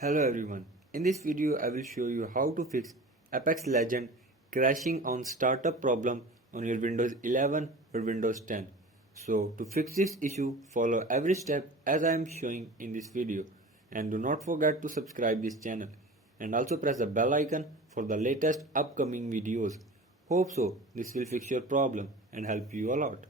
Hello everyone, in this video I will show you how to fix Apex Legend crashing on startup problem on your Windows 11 or Windows 10. So to fix this issue, follow every step as I am showing in this video, and do not forget to subscribe this channel and also press the bell icon for the latest upcoming videos. Hope so this will fix your problem and help you a lot.